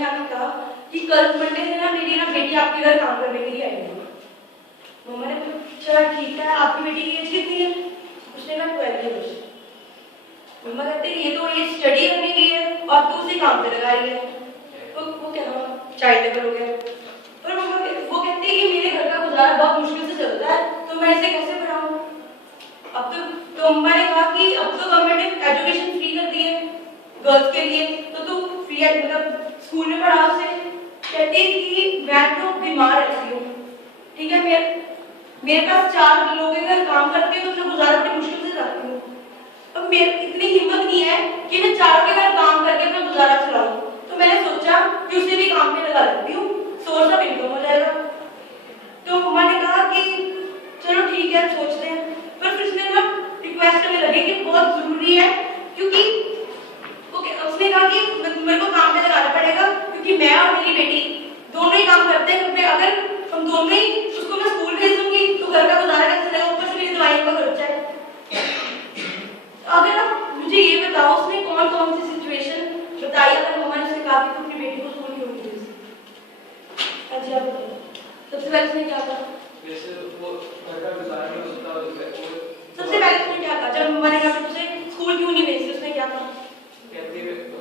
उसने आके कहा कि कल मंडे से ना मेरी ना बेटी आपके घर काम करने के लिए आएगी। मम्मा ने पूछा ठीक है, आपकी बेटी की एज कितनी है? उसने कहा 12 ईयर्स। मम्मा कहते ये तो ये स्टडी करने की है और तू उसे काम पे लगा रही है, तो वो क्या चाइल्ड लेबर हो गया। पर मम्मा वो कहते हैं कि मेरे घर का गुजारा बहुत मुश्किल से चलता है, तो मैं इसे कैसे पढ़ाऊं? अब तो मम्मा ने कहा कि अब तो गवर्नमेंट ने एजुकेशन फ्री कर दी है गर्ल्स के लिए, तो तू फ्री मतलब स्कूल में पढ़ा उसे। कहती है कि मैं तो बीमार रहती हूँ, ठीक है, मेरे पास 4 लोग अगर काम करते हैं तो मैं गुजारा बड़ी मुश्किल से करती हूँ। अब मेरी इतनी हिम्मत नहीं है कि मैं 4 के घर काम करके अपना गुजारा चलाऊं, तो मैंने सोचा कि उसे भी काम पे लगा देती हूँ, सोर्स ऑफ इनकम हो जाएगा। तो मम्मा ने कहा कि चलो ठीक है सोचते हैं, पर फिर उसने ना रिक्वेस्ट करने लगे कि बहुत जरूरी है, क्योंकि उसने कहा कि मेरे को काम पे लगाना पड़ेगा क्योंकि मैं और मेरी बेटी दोनों ही काम करते हैं, क्योंकि अगर हम दोनों ही उसको मैं स्कूल भेज दूंगी तो घर का गुजारा कैसे चलेगा, ऊपर से मेरी दवाइयों का खर्चा है। अगर आप मुझे ये बताओ उसने कौन कौन सी सिचुएशन बताई अगर मम्मा ने उसे कहा कि तुम अपनी बेटी को स्कूल क्यों नहीं भेजी? अच्छा आप बताओ, सबसे पहले उसने क्या कहा? वैसे वो घर का गुजारा नहीं होता, सबसे पहले उसने क्या कहा जब मम्मा ने कहा कि तुझे स्कूल क्यों नहीं भेजी? उसने क्या कहा? कहती है तो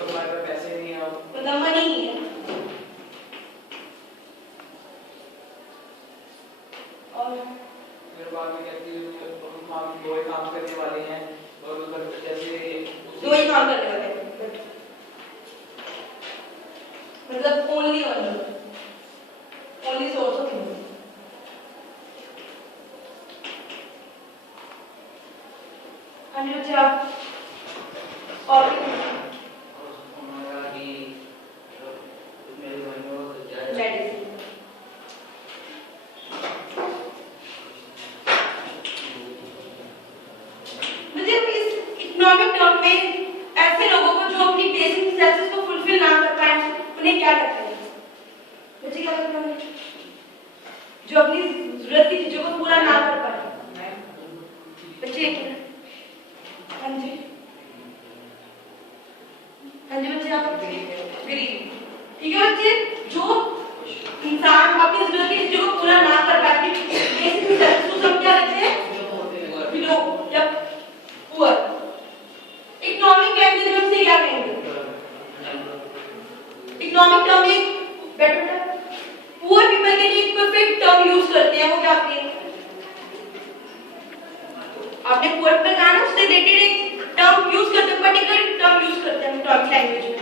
हमारे पास पैसे नहीं है, मतलब मनी नहीं है। और फिर बाद में कहती है हम 2 ही काम करने वाले हैं और उधर जैसे 2 ही काम करने वाले हैं, मतलब ओनली सोर्स ऑफ इनकम। अच्छा और इकोनॉमिक टर्म में ऐसे लोगों को जो अपनी बेसिक नेसेसिटीज को फुलफिल ना कर पाए उन्हें क्या कहते हैं? मुझे क्या लगता है जो अपनी जरूरत की चीजों को पूरा ना कर पाए बच्चे। हाँ जी बच्चे आप गरीब, ठीक है बच्चे, जो इंसान अपनी जरूरत की चीजों को पूरा ना कर पाए बेसिक नेसेसिटीज हम क्या कहते हैं? बिलो या पुअर। इकोनॉमिक कैपिटलिज्म से क्या कहेंगे? इकोनॉमिक टर्म एक बेटर पुअर पीपल के लिए परफेक्ट टर्म यूज करते हैं, वो क्या होती है? आपने पुअर पीपल कहा ना, उससे रिलेटेड एक टर्म यूज करते हैं, पर्टिकुलर टर्म यूज करते हैं इकोनॉमिक लैंग्वेज में।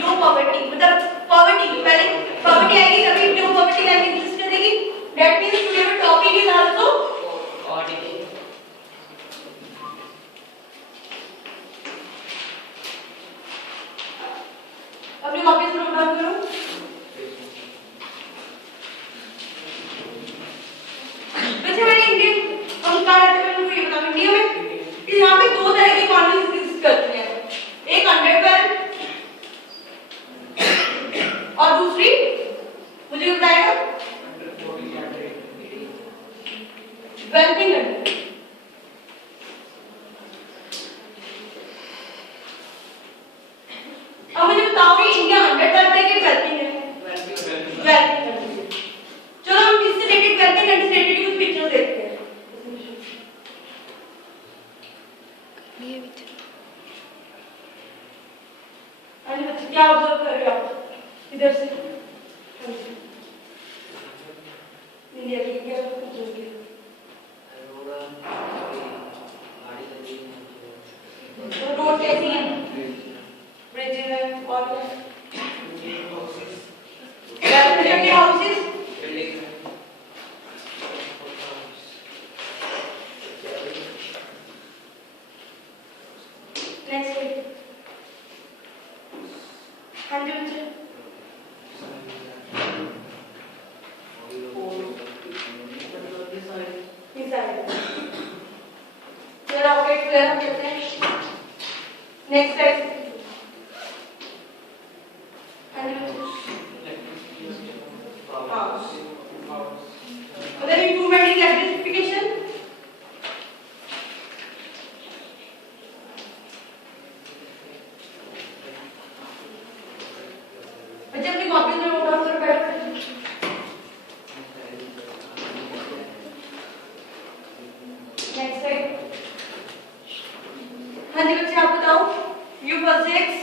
लो पॉवर्टी, मतलब पॉवर्टी, पहले पॉवर्टी आएगी तभी लो पॉवर्टी लैंग्वेज एग्जिस्ट करेगी। That means today topic is also अपने कॉपीज नोट डाउन करो। वैसे मैंने इंडियन हम कहा रहते हैं, मुझे ये बताओ इंडिया में कि यहाँ पे 2 तरह की इकोनॉमी एग्जिस्ट करती है, एक अंडरडेवलप्ड और दूसरी मुझे बताएगा डेवलपिंग कंट्री। अब मुझे बताओ कि इंडिया 100% है कि डेवलपिंग है? Developing country. चलो हम इससे रिलेटेड डेवलपिंग कंट्री से रिलेटेड कुछ पिक्चर्स देखते हैं। अरे बच्चे क्या ऑब्जर्व कर रहे हो आप इधर से? इंडिया की क्या पिक्चर्स की? रोड कैसी है? ब्रिजेस है और हाउसेस नेक्स्ट। हाँ जी बच्चे रॉकेट वगैरह कहते हैं। Next type improvement in electrification, बच्चे अपनी कॉपी में नोट डाउन करो, बैठो। Next side. हाँ जी बच्चे, आप बताओ यू प्रोजेक्ट्स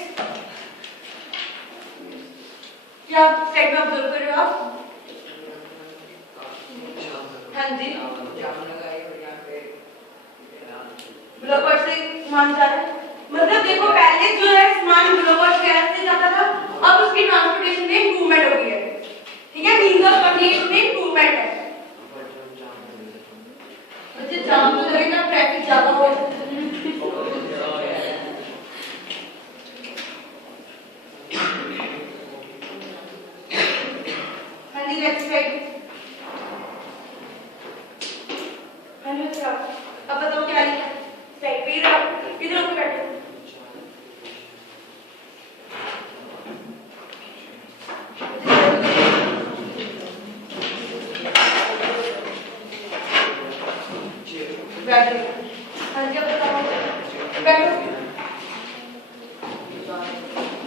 क्या आप साइड में ऑब्जर्व कर रहे हो आप? हाँ जी, ब्लॉकआउट से मान जा रहा है, मतलब देखो पहले जो है सामान ब्लॉकआउट गैस से जाता था, अब उसकी ट्रांसपोर्टेशन में इंप्रूवमेंट हो गई है, ठीक है, मींस ऑफ कम्युनिकेशन में इंप्रूवमेंट है। बच्चे जाम तो लगेगा, ट्रैफिक ज्यादा हो जाता है। हाँ जी नेक्स्ट साइड। हाँ जी बच्चे, अब बताओ क्या लिखा है साइड पे, इधर होकर बैठो। बैठो। हाँ जी, अब बताओ, बैठो।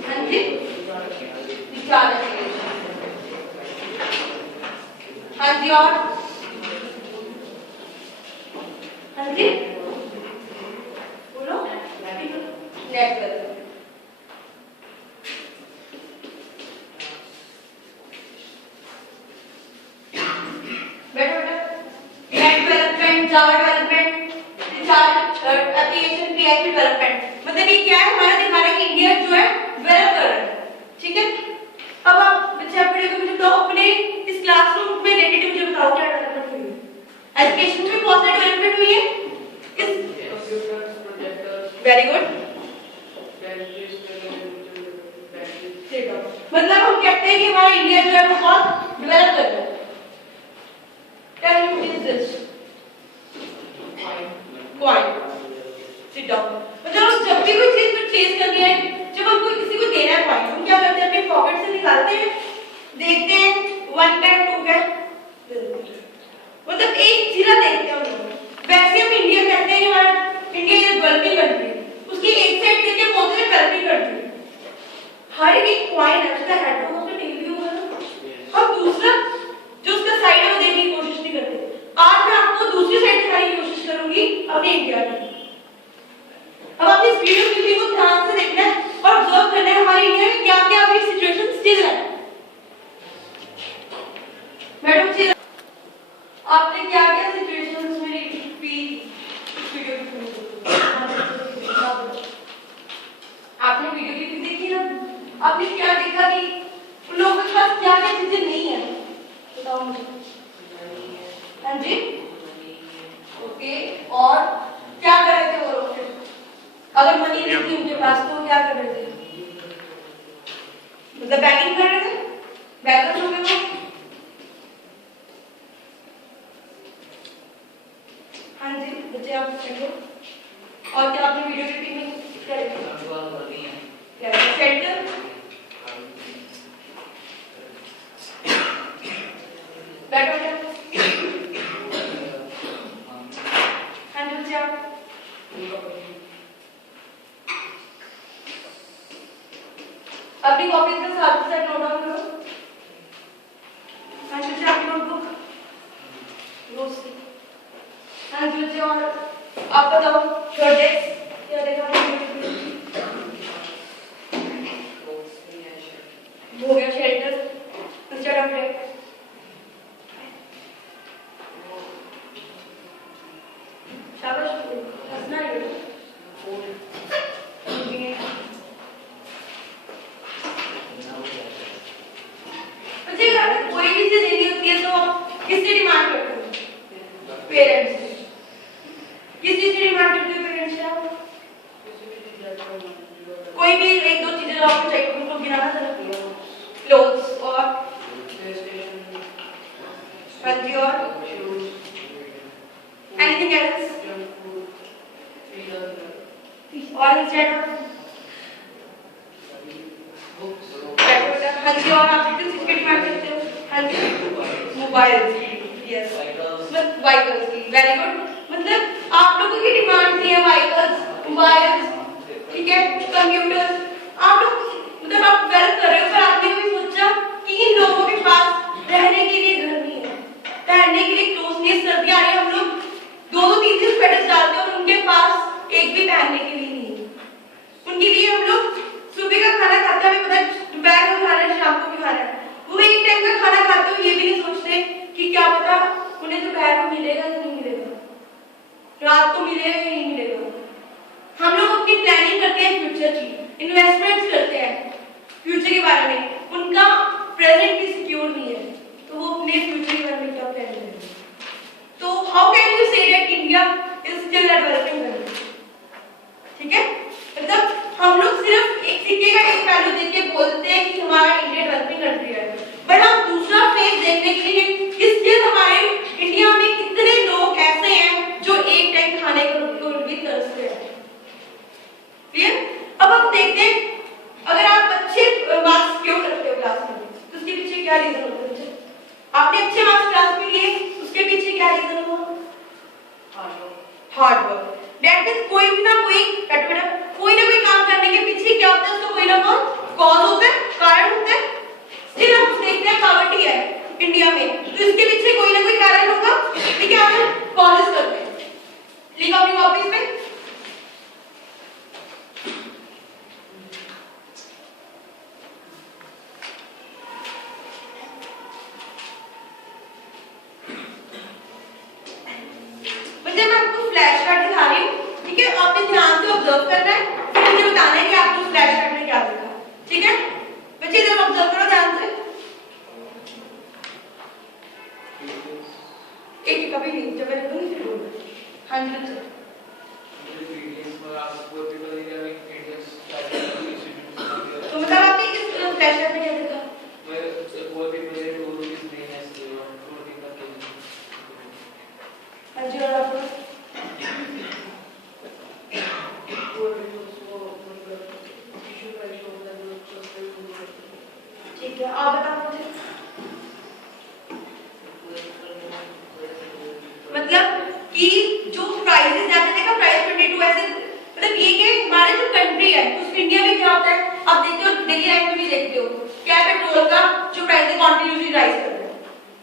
हाँ जी, विचार। हाँ जी, और हाँ जी बोलो, नेटवर्क। बैठो बेटा। Net development, Java development, recharge application, PHP development, मतलब ये क्या है, हमारा दिखा रहा है कि इंडिया जो है डेवलप कर रहा है, ठीक है। अब आप बच्चे अपने को मुझे बताओ, अपने इस क्लासरूम में रिलेटेड मुझे बताओ क्या डेवलपमेंट हुई है? एजुकेशन में बहुत सारी डेवलपमेंट हुई है। Very good. मतलब हम कहते हैं कि हमारा इंडिया जो है वो बहुत डेवलप कर रहा है। Tell me what is this? Coin. Sit down. मतलब हम जब भी कोई चीज परचेज करनी है, जब हम कोई किसी को देना है कॉइन, हम क्या करते हैं, अपने पॉकेट से निकालते हैं, देखते हैं 1 का 2 का, मतलब एक जीरा देखते हैं हम लोग। वैसे हम इंडिया कहते हैं कि हमारा इंडिया इज डेवलपिंग कंट्री, उसकी एक साइड देखिए बोलते हैं डेवलपिंग कंट्री। हर एक कॉइन है उसका हेड होगा, उसका टेल भी होगा ना, और दूसरा जो उसका साइड है वो देखने की कोशिश नहीं करते। आज मैं आपको दूसरी साइड दिखाने की कोशिश करूंगी अपने इंडिया की। अब आपने इस वीडियो को ध्यान से देखना है और ऑब्जर्व करना है हमारे इंडिया में क्या क्या अभी सिचुएशन स्टिल है। मैडम जी, आपने क्या क्या सिचुएशंस में फील इस वीडियो की? आपने वीडियो क्लिप देखी ना, आपने क्या देखा कि उन लोगों के पास क्या क्या चीजें नहीं है, बताओ मुझे। हाँ जी, ओके, और क्या कर रहे थे वो लोग? अगर मनी नहीं थी उनके पास तो क्या कर रहे थे? मतलब बैगिंग कर रहे थे, बैगर्स हो गए वो। हाँ जी बच्चे, आप देखो, और क्या आपने वीडियो क्लिपिंग में क्या देखा? सेंटर, बैठो बैठो। हाँ जी बच्चे, आप अपनी कॉपी में साथ साथ नोट डाउन करो। हाँ जी बच्चे, आपकी नोटबुक रोज की। हाँ जी बच्चे, और आप बताओ प्रोजेक्ट्स क्या देखा? हो गया शेल्टर, दूसरा डॉक्टर, शाबाश, हंसना है बेटा। बच्चे अगर कोई भी चीज देनी होती है तो आप किससे डिमांड करते हो? पेरेंट्स से। किस चीज की डिमांड करते हो पेरेंट्स से आप? कोई भी एक दो चीजें जो आपको चाहिए उनको गिनाना जरूरी है। क्लोथ्स और हाँ जी, और एनीथिंग एल्स? और इंस्टेड ऑफ हाँ जी, और आप किस चीज की डिमांड करते हो? हाँ जी, मोबाइल की, यस, मतलब व्हीकल्स की। Very good. मतलब आप लोगों की डिमांड थी है व्हीकल्स, मोबाइल्स, ठीक है, कंप्यूटर्स। आप लोग मतलब आप डेवलप कर रहे हो, पर आपने कभी सोचा इन्वेस्टमेंट्स करते हैं फ्यूचर के बारे में, उनका प्रेजेंट भी सिक्योर नहीं है, तो वो अपने फ्यूचर के बारे में क्या प्लान करेंगे? तो how can you say that India is still developing country? ठीक है, मतलब हम लोग सिर्फ एक सिक्के का एक पहलू देख के बोलते हैं कि हमारा इंडिया डेवलपिंग कंट्री है, बट हम दूसरा फेस देखने के लिए कि स्टिल हमारे इंडिया में कितने लोग ऐसे हैं जो एक टाइम खाने को भी तरसते हैं। क्लियर? अब हम देखते हैं, अगर आप अच्छे मार्क्स क्यों करते हो क्लास में, तो उसके पीछे क्या रीजन होता है बच्चे? आपने अच्छे मार्क्स क्लास में लिए, उसके पीछे क्या रीजन हुआ? Hard work. दैट इज कोई ना कोई काम करने के पीछे क्या होता है, उसका कोई ना कोई कॉज होता है, कारण होता है। स्टिल हम देखते हैं पॉवर्टी है इंडिया में, तो इसके पीछे कोई ना कोई कारण होगा, ठीक है? आप कॉलेज करते हैं, लिख अपनी कॉपीज में। बच्चे मैं आपको फ्लैश कार्ड दिखा रही हूँ, ठीक है? आपने ध्यान से ऑब्जर्व करना है, फिर मुझे बताना है कि आपने फ्लैश कार्ड में क्या देखा, ठीक है? बच्चे इधर ऑब्जर्व करो ध्यान से। एक कभी नहीं, जब मैंने बोली फिर बोलो। हाँ जी बच्चे। तो मतलब आपने इस फ्लैश कार्ड में क्या देखा? हाँ जी, और आपको? ठीक है, आप बताओ मुझे। मतलब कि जो प्राइसेस आपने देखा प्राइस 22 ऐसे, मतलब ये कि हमारे जो कंट्री है उस इंडिया में क्या होता है, आप देखते हो डेली लाइफ में भी देखते हो क्या पेट्रोल का जो प्राइस है कंटिन्यूसली राइज कर रहा है,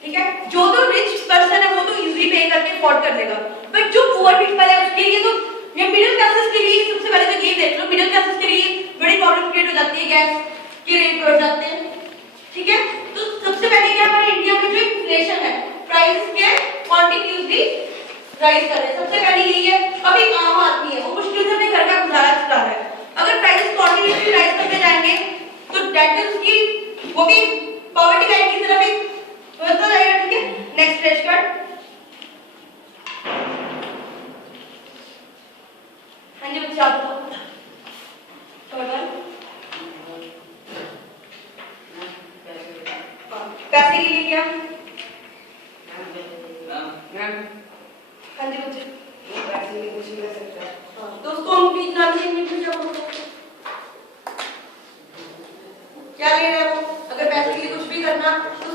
ठीक है? जो तो रिच पर्सन है वो तो इजीली पे करके अफोर्ड कर लेगा, बट जो पुअर पीपल है उसके लिए तो, या मिडिल क्लासेस के लिए सबसे पहले तो ये देख लो, मिडिल क्लासेस के लिए बड़ी प्रॉब्लम क्रिएट हो जाती है, गैस के रेट बढ़ जाते हैं, ठीक है? तो सबसे पहले क्या हमारे इंडिया में जो इन्फ्लेशन है, प्राइस के कंटिन्यूसली राइज कर रहे हैं, सबसे पहले यही है। अब एक आम आदमी है, वो मुश्किल से अपने घर का गुजारा चला रहा है, अगर प्राइस कंटिन्यूसली राइज करते जाएंगे तो डेट इज उसकी वो भी पॉवर्टी लाइन की तरफ एक बढ़ता जाएगा, ठीक है? Next flash card. हाँ जी बच्चे, आप बताओ। पैसे के लिए क्या? हाँ जी बच्चे, पैसे के लिए कुछ नहीं कर सकता। हाँ, तो उसको हम इतना भी नहीं पूछा क्या ले रहे हो? अगर पैसे के लिए कुछ भी करना तो